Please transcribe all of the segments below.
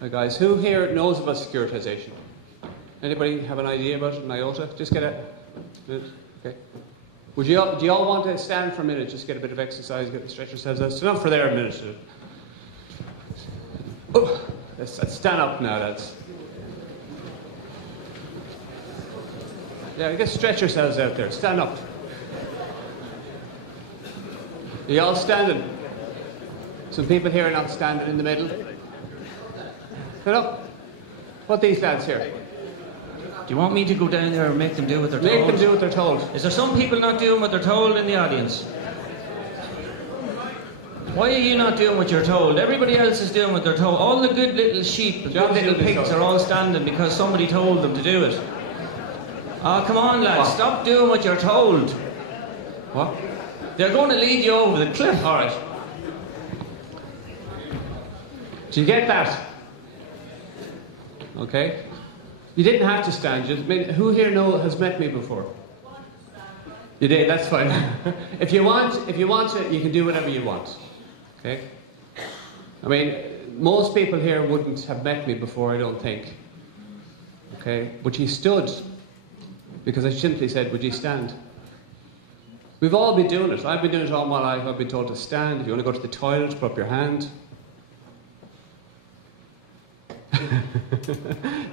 Hi guys, who here knows about securitisation? Anybody have an idea about it, an iota? Just get a minute. Okay. Do you all want to stand for a minute, just get a bit of exercise, get the stretch yourselves out? Stand up for there a minute. Oh, let's stand up now, lads. Yeah, I guess stretch yourselves out there. Stand up. Are you all standing? Some people here are not standing in the middle. Stand up. What these lads here? Do you want me to go down there and make them do what they're told? Make them do what they're told. Is there some people not doing what they're told in the audience? Why are you not doing what you're told? Everybody else is doing what they're told. All the good little sheep, the good little pigs are all standing because somebody told them to do it. Oh, come on, lads. Stop doing what you're told. What? They're going to lead you over the cliff. All right. Do you get that? Okay. You didn't have to stand. Who here has met me before? You did. That's fine. If you want to, you can do whatever you want. Okay. I mean, most people here wouldn't have met me before, I don't think. Okay. But you stood because I simply said, "Would you stand?" We've all been doing it. I've been doing it all my life. I've been told to stand. If you want to go to the toilet, put up your hand.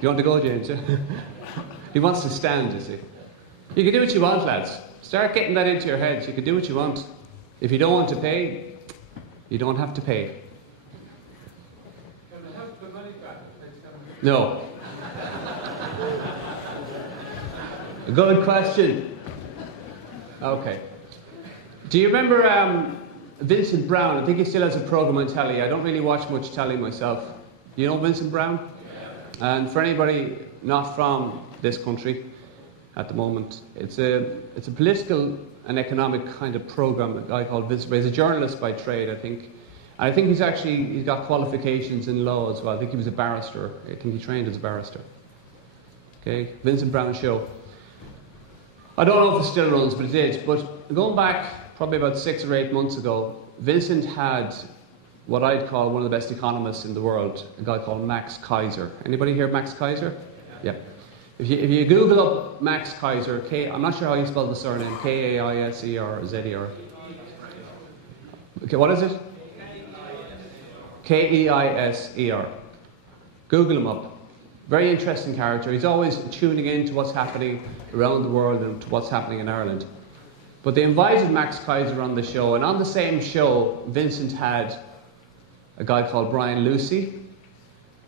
You want to go, James? He wants to stand, you see. You can do what you want, lads. Start getting that into your heads. You can do what you want. If you don't want to pay, you don't have to pay. Can we have the money back next time? No. A good question. Okay. Do you remember Vincent Brown? I think he still has a program on telly. I don't really watch much telly myself. You know Vincent Brown? Yeah. And for anybody not from this country at the moment, it's a political and economic kind of program. A guy called Vincent Brown. He's a journalist by trade, I think. And I think he's got qualifications in law as well. I think he was a barrister. I think he trained as a barrister. Okay, Vincent Brown show. I don't know if it still runs, but it did. But going back probably about 6 or 8 months ago, Vincent had what I'd call one of the best economists in the world, a guy called Max Kaiser. Anybody hear Max Kaiser? Yeah. If you Google up Max Kaiser, I'm not sure how you spell the surname, K-A-I-S-E-R or Z-E-R. Okay, what is it? K-E-I-S-E-R. Google him up. Very interesting character. He's always tuning in to what's happening around the world and to what's happening in Ireland. But they invited Max Kaiser on the show, and on the same show, Vincent had a guy called Brian Lucy,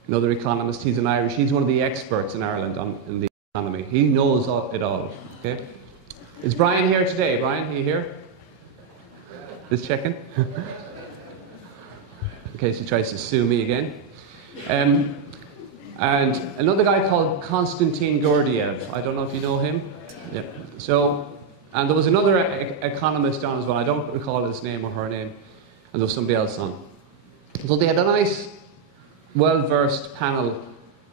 another economist. He's an Irish. He's one of the experts in Ireland in the economy. He knows it all. Okay. Is Brian here today? Brian, are you here? Just checking. In case he tries to sue me again. And another guy called Konstantin Gurdjieff. I don't know if you know him. Yeah. So, and there was another economist on as well. I don't recall his name or her name. And there was somebody else on. So they had a nice, well-versed panel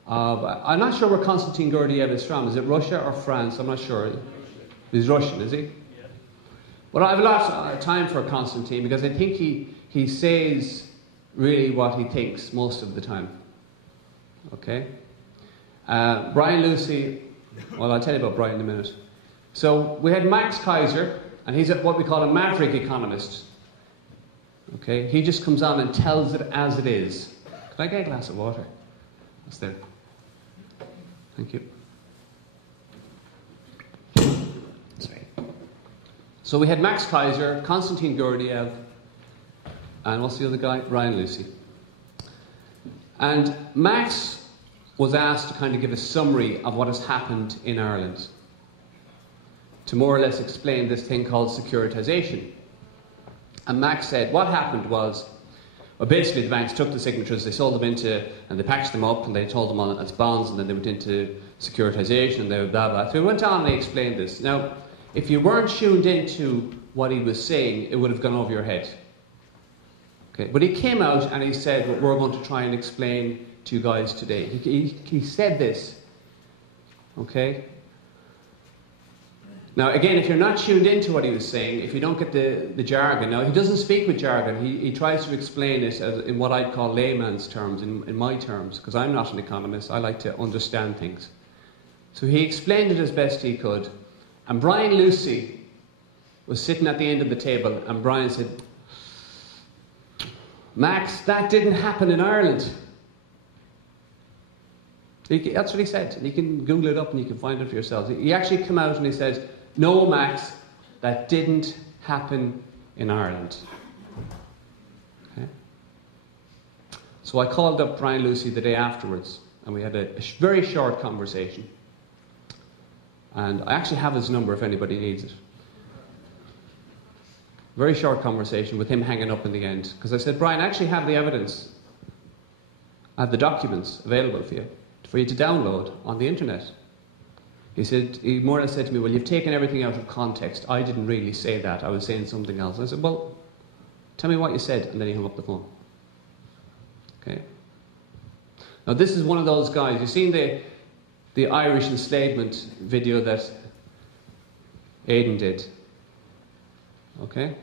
of... I'm not sure where Konstantin Gurdjieff is from. Is it Russia or France? I'm not sure. He's Russian, is he? Yeah. Well, I have a lot of time for Konstantin because I think he says really what he thinks most of the time. Okay? Brian Lucy... Well, I'll tell you about Brian in a minute. So we had Max Kaiser, and he's what we call a maverick economist. Okay, he just comes on and tells it as it is. Can I get a glass of water? That's there. Thank you. Sorry. So we had Max Kaiser, Konstantin Gurdjieff, and what's the other guy? Brian Lucy. And Max was asked to kind of give a summary of what has happened in Ireland, to more or less explain this thing called securitisation. And Max said what happened was, well, basically the banks took the signatures, they sold them and they packaged them up and they told them on as bonds, and then they went into securitisation and they blah blah. So he went on and he explained this. Now, if you weren't tuned into what he was saying, it would have gone over your head. Okay, but he came out and he said what we're going to try and explain to you guys today. He said this. Okay. Now, again, if you're not tuned into what he was saying, if you don't get the jargon, now he doesn't speak with jargon, he tries to explain it as, in what I'd call layman's terms, in my terms, because I'm not an economist, I like to understand things. So he explained it as best he could, and Brian Lucy was sitting at the end of the table, and Brian said, Max, that didn't happen in Ireland. That's what he said, and you can Google it up and you can find it for yourselves. He actually came out and he said, no, Max, that didn't happen in Ireland. Okay? So I called up Brian Lucy the day afterwards, and we had a very short conversation. And I actually have his number if anybody needs it. Very short conversation with him hanging up in the end. Because I said, Brian, I actually have the evidence. I have the documents available for you to download on the internet. He more or less said to me, well, you've taken everything out of context. I didn't really say that. I was saying something else. I said, well, tell me what you said. And then he hung up the phone. Okay. Now, this is one of those guys. You've seen the Irish enslavement video that Aidan did. Okay?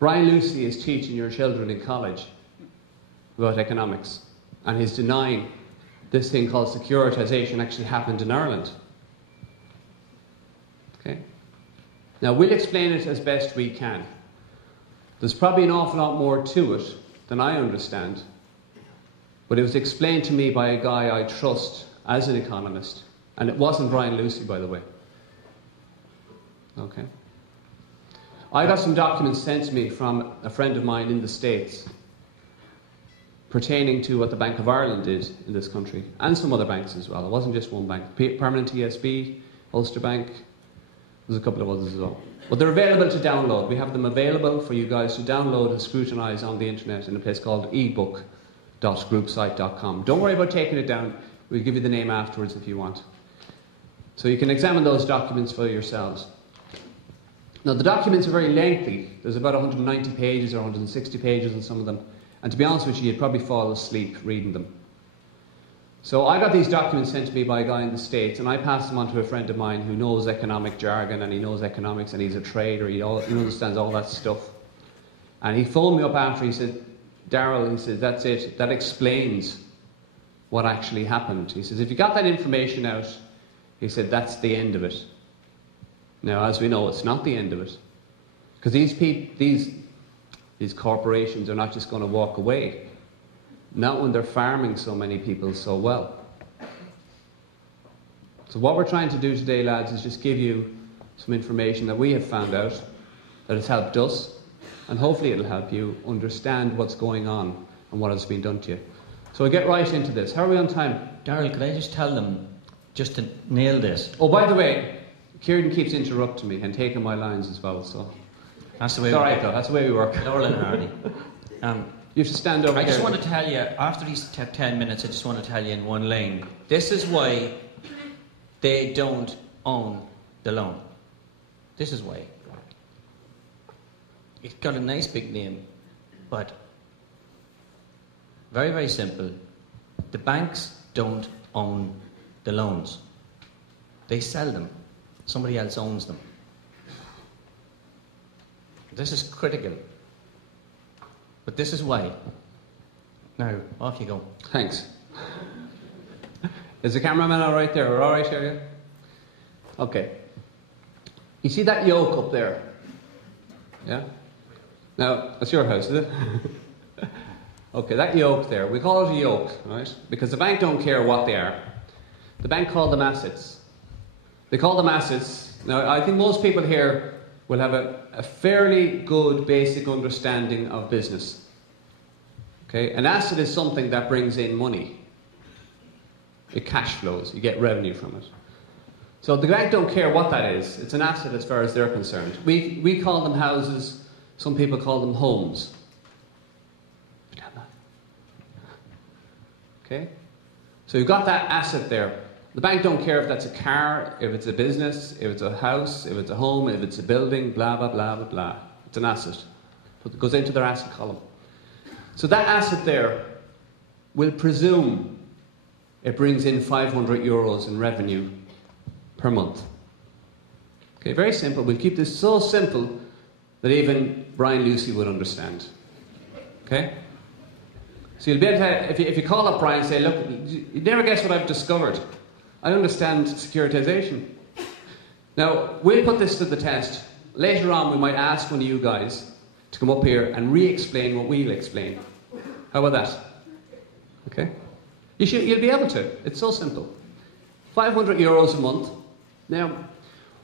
Brian Lucy is teaching your children in college about economics, and he's denying this thing called securitisation actually happened in Ireland. Okay? Now, we'll explain it as best we can. There's probably an awful lot more to it than I understand, but it was explained to me by a guy I trust as an economist, and it wasn't Brian Lucy, by the way. Okay? I got some documents sent to me from a friend of mine in the States pertaining to what the Bank of Ireland did in this country, and some other banks as well. It wasn't just one bank. Permanent TSB, Ulster Bank, there's a couple of others as well. But they're available to download. We have them available for you guys to download and scrutinise on the internet in a place called ebook.groupsite.com. Don't worry about taking it down. We'll give you the name afterwards if you want. So you can examine those documents for yourselves. Now, the documents are very lengthy. There's about 190 pages or 160 pages in some of them. And to be honest with you, you'd probably fall asleep reading them. So I got these documents sent to me by a guy in the States, and I passed them on to a friend of mine who knows economic jargon, and he knows economics, and he's a trader, he understands all that stuff. And he phoned me up after, he said, Darryl, he said, that's it, that explains what actually happened. He says, if you got that information out, he said, that's the end of it. Now, as we know, it's not the end of it. Because these corporations are not just going to walk away. Not when they're farming so many people so well. So what we're trying to do today, lads, is just give you some information that we have found out, that has helped us, and hopefully it'll help you understand what's going on and what has been done to you. So we'll get right into this. How are we on time? Darryl, could I just tell them, just to nail this? Oh, by the way, Kieran keeps interrupting me and taking my lines as well, so... That's the way it's alright though, that's the way we work. Laurel and Hardy. You have to stand over I just here. want to tell you, after these 10 minutes, I just want to tell you in one line. This is why they don't own the loan. This is why. It's got a nice big name, but very, very simple. The banks don't own the loans. They sell them. Somebody else owns them. This is critical. But this is why. Now, off you go. Thanks. Is the cameraman all right there? We're all right here, yeah? Okay. You see that yoke up there? Yeah? Now, that's your house, is it? Okay, that yoke there. We call it a yoke, right? Because the bank don't care what they are. The bank call them assets. They call them assets. Now, I think most people here will have a fairly good basic understanding of business. Okay? An asset is something that brings in money. It cash flows. You get revenue from it. So the bank don't care what that is. It's an asset as far as they're concerned. We call them houses. Some people call them homes. Okay? So you've got that asset there. The bank don't care if that's a car, if it's a business, if it's a house, if it's a home, if it's a building, blah, blah, blah, blah, blah. It's an asset. It goes into their asset column. So that asset there will presume it brings in €500 in revenue per month. Okay, very simple. We'll keep this so simple that even Brian Lucy would understand. Okay? So you'll be able to, if you call up Brian and say, look, you'd never guess what I've discovered. I understand securitization. Now, we'll put this to the test. Later on, we might ask one of you guys to come up here and re-explain what we'll explain. How about that? Okay? You'll be able to. It's so simple. 500 euros a month. Now,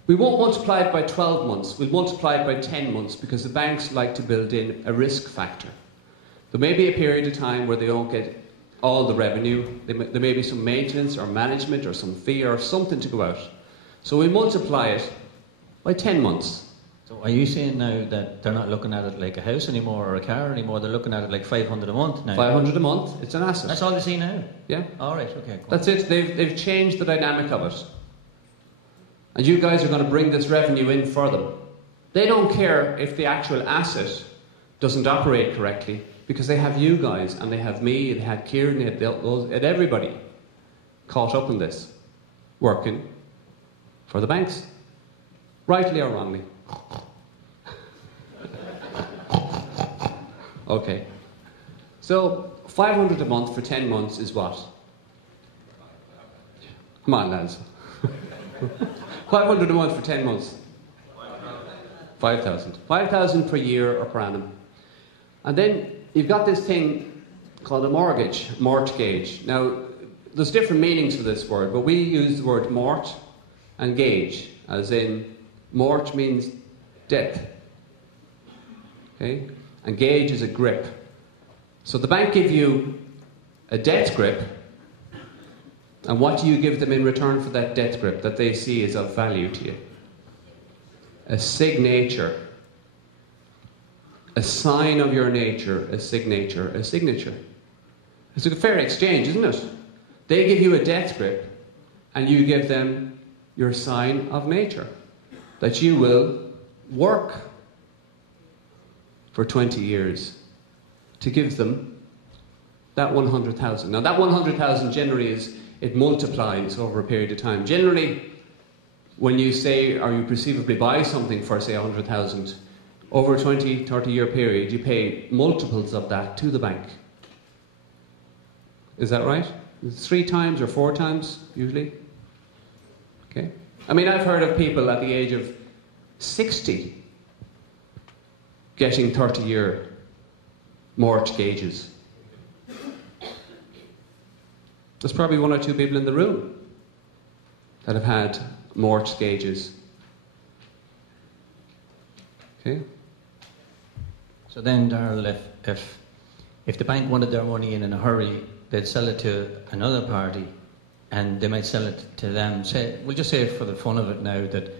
we won't multiply it by 12 months. We'll multiply it by 10 months because the banks like to build in a risk factor. There may be a period of time where they don't get all the revenue. There may be some maintenance or management or some fee or something to go out. So we multiply it by 10 months. So are you saying now that they're not looking at it like a house anymore or a car anymore? They're looking at it like 500 a month now? 500 a month. It's an asset. That's all they see now? Yeah. All right, okay. Cool. That's it. They've changed the dynamic of it. And you guys are going to bring this revenue in for them. They don't care if the actual asset doesn't operate correctly because they have you guys and they have me, they had Kieran, they had everybody caught up in this, working for the banks. Rightly or wrongly. Okay. So 500 a month for 10 months is what? Come on, lads. 500 a month for 10 months. 5,000. 5,000 per year or per annum. And then you've got this thing called a mortgage. Now, there's different meanings for this word, but we use the word mort and gauge, as in mort means death. Okay? And gauge is a grip. So the bank give you a debt grip, and what do you give them in return for that debt grip that they see is of value to you? A signature. A sign of your nature, a signature, a signature. It's a fair exchange, isn't it? They give you a debt grip, and you give them your sign of nature. That you will work for 20 years to give them that 100,000. Now that 100,000 generally it multiplies over a period of time. Generally, when you say, or you perceivably buy something for, say, 100,000, over a 20, 30-year period, you pay multiples of that to the bank. Is that right? 3 times or 4 times, usually? Okay. I mean, I've heard of people at the age of 60 getting 30-year mortgages. There's probably 1 or 2 people in the room that have had mortgages. Okay? So then, Darrell, if the bank wanted their money in a hurry, they'd sell it to another party, and they might sell it to them. We'll just say for the fun of it now that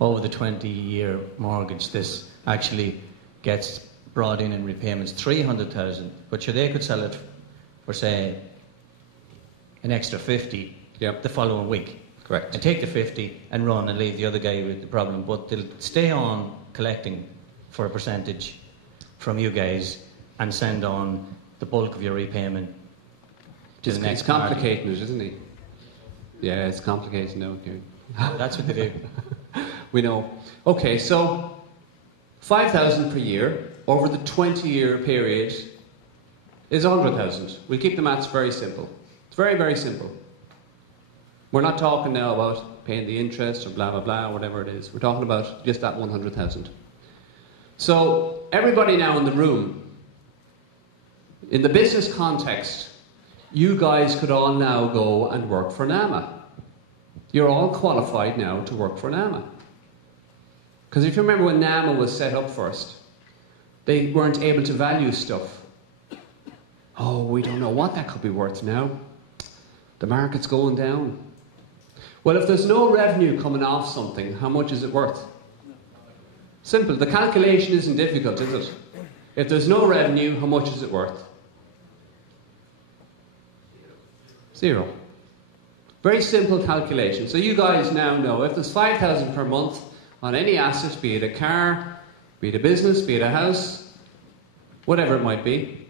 over the 20-year mortgage, this actually gets brought in repayments 300,000. But sure, they could sell it for, say, an extra 50 the following week. Correct. And take the 50 and run and leave the other guy with the problem. But they'll stay on collecting for a percentage from you guys and send on the bulk of your repayment to the next party. It's complicating it, isn't it? Yeah, it's complicated now, Kieran. That's what they do. We know. Okay, so 5,000 per year over the 20-year period is 100,000. We'll keep the maths very simple. It's very, very simple. We're not talking now about paying the interest or blah, blah, blah, whatever it is. We're talking about just that 100,000. So everybody now in the room, in the business context, you guys could all now go and work for NAMA. You're all qualified now to work for NAMA. Because if you remember when NAMA was set up first, they weren't able to value stuff. Oh, we don't know what that could be worth now. The market's going down. Well, if there's no revenue coming off something, how much is it worth? Simple. The calculation isn't difficult, is it? If there's no revenue, how much is it worth? 0. Very simple calculation. So you guys now know if there's 5,000 per month on any asset, be it a car, be it a business, be it a house, whatever it might be,